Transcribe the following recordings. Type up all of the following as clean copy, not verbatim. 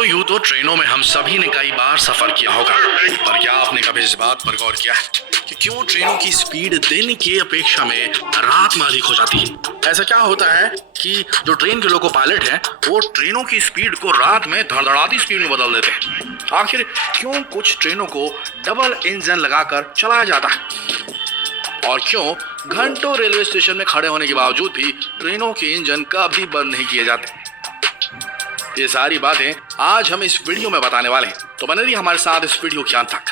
दोस्तों यूं तो ट्रेनों में हम सभी ने कई बार सफर किया होगा, पर क्या आपने कभी इस बात पर गौर किया कि क्यों ट्रेनों की स्पीड दिन की अपेक्षा में रात में अधिक हो जाती है? ऐसा क्या होता है कि जो ट्रेन के लोको पायलट हैं वो ट्रेनों की स्पीड को रात में धड़धड़ाती स्पीड में बदल देते हैं? आखिर क्यों कुछ ट्रेनों को डबल इंजन लगाकर चलाया जाता है, और क्यों घंटों रेलवे स्टेशन में खड़े होने के बावजूद भी ट्रेनों के इंजन कभी बंद नहीं किए जाते? ये सारी बातें आज हम इस वीडियो में बताने वाले हैं, तो बने रहिए हमारे साथ इस वीडियो के अंत तक।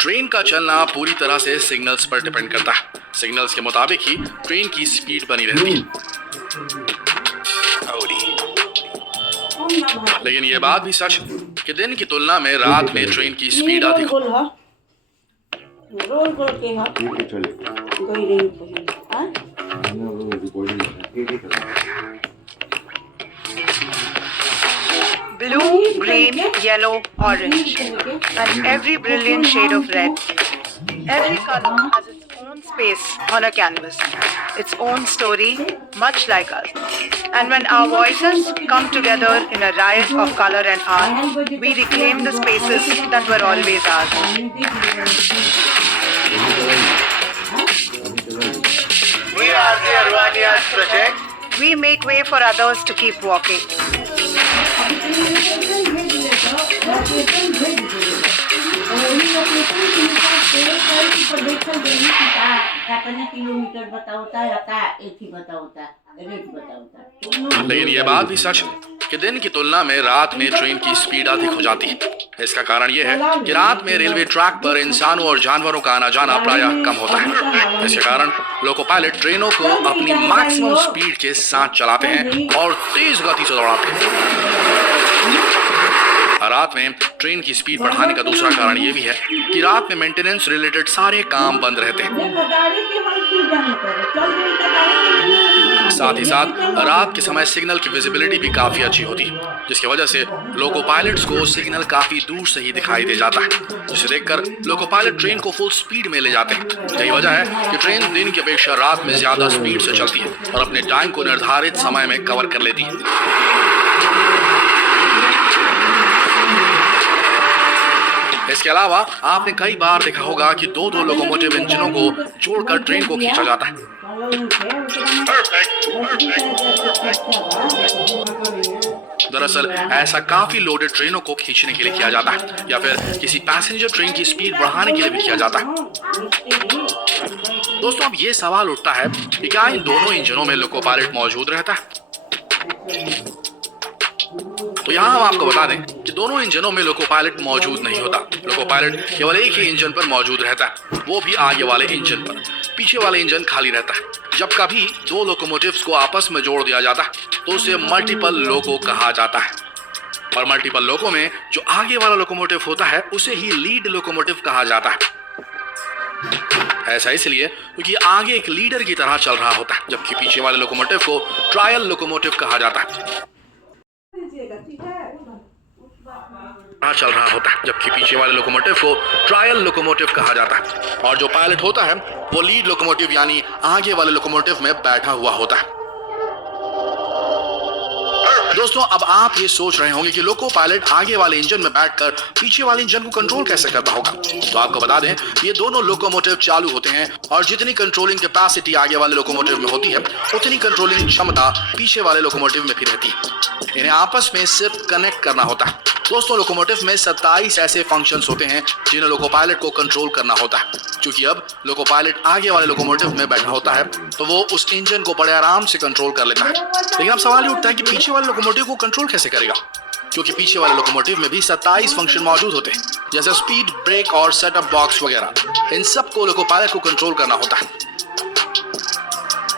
ट्रेन का चलना पूरी तरह से सिग्नल्स पर डिपेंड करता है। सिग्नल्स के मुताबिक ही ट्रेन की स्पीड बनी रहती है। लेकिन ये बात भी सच कि दिन की तुलना में रात में ट्रेन की स्पीड अधिक blue, green, yellow, orange, and every brilliant shade of red. Every color has its own space on a canvas, its own story, much like us. And when our voices come together in a riot of color and art, we reclaim the spaces that were always ours. We are the Arvanias Project. We make way for others to keep walking. लेकिन ये बात भी सच कि दिन की तुलना में रात में ट्रेन की स्पीड अधिक हो जाती है। इसका कारण यह है कि रात में रेलवे ट्रैक पर इंसानों और जानवरों का आना जाना प्रायः कम होता है। इसके कारण लोको पायलट ट्रेनों को अपनी मैक्सिमम स्पीड के साथ चलाते हैं और तेज गति से दौड़ाते हैं। रात में ट्रेन की स्पीड बढ़ाने का दूसरा कारण यह भी है कि रात में मेंटेनेंस रिलेटेड सारे काम बंद रहते हैं। साथ ही साथ रात के समय सिग्नल की विजिबिलिटी भी काफी अच्छी होती है, जिसकी वजह से लोको पायलट्स को सिग्नल काफी दूर से ही दिखाई दे जाता है, जिसे देखकर लोको पायलट ट्रेन को फुल स्पीड में ले जाते हैं। यही वजह है कि ट्रेन दिन की अपेक्षा रात में ज्यादा स्पीड से चलती है और अपने टाइम को निर्धारित समय में कवर कर लेती है। इसके अलावा आपने कई बार देखा होगा कि दो लोकोमोटिव इंजनों को जोड़कर ट्रेन को खींचा जाता है। दरअसल ऐसा काफी लोडेड ट्रेनों को खींचने के लिए किया जाता है, या फिर किसी पैसेंजर ट्रेन की स्पीड बढ़ाने के लिए भी किया जाता है। दोस्तों, अब ये सवाल उठता है कि क्या इन दोनों इंजनों में लोको पायलट मौजूद रहता है? तो यहाँ हम आपको बता दें कि दोनों इंजनों में लोको पायलट मौजूद नहीं होता। लोको पायलट केवल एक ही इंजन पर मौजूद रहता है, वो भी आगे वाले इंजन पर। पीछे वाला इंजन खाली रहता है। जब कभी दो लोकोमोटिव्स को आपस में जोड़ दिया जाता है तो उसे मल्टीपल लोको कहा जाता है, और मल्टीपल लोको में जो आगे वाला लोकोमोटिव होता है उसे ही लीड लोकोमोटिव कहा जाता है। ऐसा इसलिए क्योंकि आगे एक लीडर की तरह चल रहा होता है, जबकि पीछे वाले लोकोमोटिव को ट्रायल लोकोमोटिव कहा जाता है। चल रहा होता है जबकि पीछे वाले लोकोमोटिव को ट्रायल लोकोमोटिव कहा जाता है, और जो पायलट होता है वो लीड लोकोमोटिव यानी आगे वाले लोकोमोटिव में बैठा हुआ होता है। दोस्तों, अब आप ये सोच रहे होंगे कि लोको पायलट आगे वाले इंजन में बैठकर पीछे वाले इंजन को कंट्रोल कैसे करता होगा। तो आपको बता दें, ये दोनों लोकोमोटिव चालू होते हैं और जितनी कंट्रोलिंग कैपेसिटी आगे वाले लोकोमोटिव में होती है उतनी कंट्रोलिंग क्षमता पीछे वाले लोकोमोटिव में भी रहती है। इन्हें आपस में सिर्फ कनेक्ट करना होता है। दोस्तों, लोकोमोटिव में 27 ऐसे फंक्शंस होते हैं जिन्हें लोको पायलट को कंट्रोल करना होता है। क्योंकि अब लोको पायलट आगे वाले लोकोमोटिव में बैठा होता है तो वो उस इंजन को बड़े आराम से कंट्रोल कर लेता है। लेकिन अब सवाल ये उठता है कि पीछे वाले लोकोमोटिव को कंट्रोल कैसे करेगा, क्योंकि पीछे वाले लोकोमोटिव में भी 27 फंक्शन मौजूद होते हैं, जैसे स्पीड ब्रेक और सेटअप बॉक्स वगैरह। इन सब को लोको पायलट को कंट्रोल करना होता है।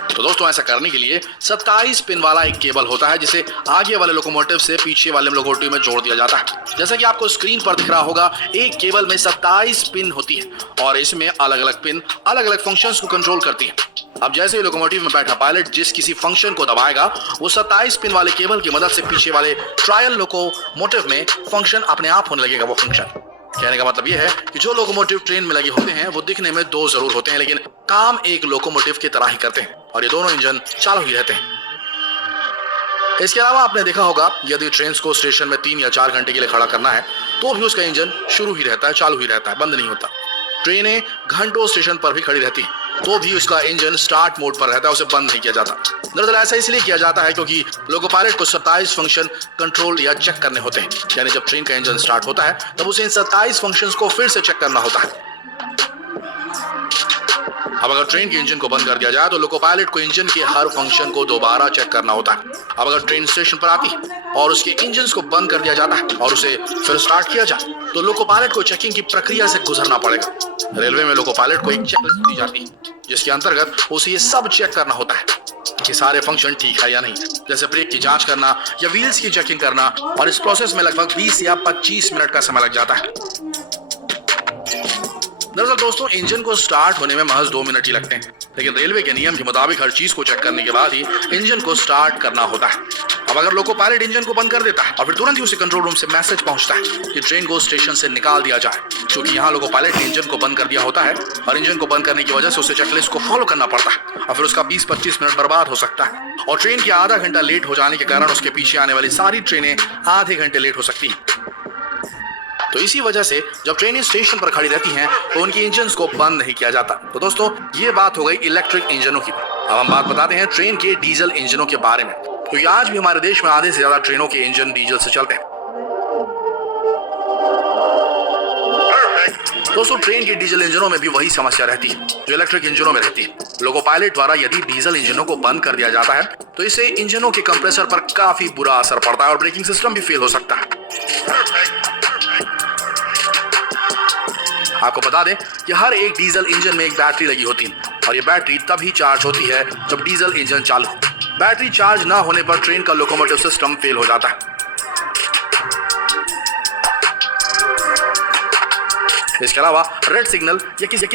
तो दोस्तों, ऐसा करने के लिए 27 पिन वाला एक केबल होता है जिसे आगे वाले लोकोमोटिव से पीछे वाले लोकोमोटिव में जोड़ दिया जाता है। जैसा कि आपको स्क्रीन पर दिख रहा होगा, एक केबल में 27 पिन होती है और इसमें अलग अलग पिन अलग अलग फंक्शंस को कंट्रोल करती है। अब जैसे ही लोकोमोटिव में बैठा पायलट जिस किसी फंक्शन को दबाएगा, वो 27 पिन वाले केबल की मदद से पीछे वाले ट्रायल लोकोमोटिव में फंक्शन अपने आप होने लगेगा वो फंक्शन। कहने का मतलब यह है कि जो लोकोमोटिव ट्रेन में लगे होते हैं वो दिखने में दो जरूर होते हैं, लेकिन काम एक लोकोमोटिव की तरह ही करते हैं और ये दोनों इंजन चालू ही रहते हैं। इसके अलावा आपने देखा होगा यदि ट्रेन को स्टेशन में 3 या 4 घंटे के लिए खड़ा करना है तो भी उसका इंजन शुरू ही रहता है, चालू ही रहता है, बंद नहीं होता। ट्रेनें घंटों स्टेशन पर भी खड़ी रहती हैं तो भी उसका इंजन स्टार्ट मोड पर रहता है, उसे बंद नहीं किया जाता। दरअसल ऐसा इसलिए किया जाता है क्योंकि लोको पायलट को 27 फंक्शन कंट्रोल या चेक करने होते हैं, यानी जब ट्रेन का इंजन स्टार्ट होता है तब उसे इन 27 फंक्शंस को फिर से चेक करना होता है। अब अगर ट्रेन के इंजन को बंद कर दिया जाए तो लोको पायलट को इंजन के हर फंक्शन को दोबारा चेक करना होता है। अब अगर ट्रेन स्टेशन पर आती है और उसके इंजन को बंद कर दिया जाता है और उसे फिर स्टार्ट किया जाए तो लोको पायलट को चेकिंग की प्रक्रिया से गुजरना पड़ेगा। रेलवे में लोको पायलट को एक चेकलिस्ट दी जाती है जिसके अंतर्गत उसे ये सब चेक करना होता है कि सारे फंक्शन ठीक है या नहीं, जैसे ब्रेक की जांच करना या व्हील्स की चेकिंग करना, और इस प्रोसेस में लगभग 20 या 25 मिनट का समय लग जाता है। दरअसल दोस्तों इंजन को स्टार्ट होने में महज 2 मिनट ही लगते हैं, लेकिन रेलवे के नियम के मुताबिक हर चीज को चेक करने के बाद ही इंजन को स्टार्ट करना होता है। अब अगर लोको पायलट इंजन को बंद कर देता है और फिर तुरंत ही उसे कंट्रोल रूम से मैसेज पहुंचता है कि ट्रेन को स्टेशन से निकाल दिया जाए, क्योंकि यहाँ लोको पायलट ने इंजन को बंद कर दिया होता है और इंजन को बंद करने की वजह से उसे चेकलिस्ट को फॉलो करना पड़ता है और फिर उसका 20-25 मिनट बर्बाद हो सकता है और ट्रेन के आधा घंटा लेट हो जाने के कारण उसके पीछे आने वाली सारी ट्रेनें आधे घंटे लेट हो सकती हैं। तो इसी वजह से जब ट्रेनें स्टेशन पर खड़ी रहती हैं तो उनकी इंजन को बंद नहीं किया जाता। तो दोस्तों ये बात हो गई इलेक्ट्रिक इंजनों की। अब हम बात बताते हैं ट्रेन के डीजल इंजनों के बारे में, क्योंकि आज भी हमारे देश में आधे से ज्यादा ट्रेनों के इंजन डीजल से चलते हैं। दोस्तों ट्रेन के डीजल इंजनों में भी वही समस्या रहती है जो इलेक्ट्रिक इंजनों में रहती है। लोको पायलट द्वारा यदि डीजल इंजनों को बंद कर दिया जाता है तो इससे इंजनों के कंप्रेसर पर काफी बुरा असर पड़ता है और ब्रेकिंग सिस्टम भी फेल हो सकता है। आपको बता दें कि हर एक डीजल इंजन में एक बैटरी लगी होती है और ये बैटरी तभी चार्ज होती है जब डीजल इंजन चालू हो। बैटरी चार्ज ना होने पर ट्रेन का लोकोमोटिव सिस्टम फेल हो जाता है। इसके अलावा रेड सिग्नल या किसी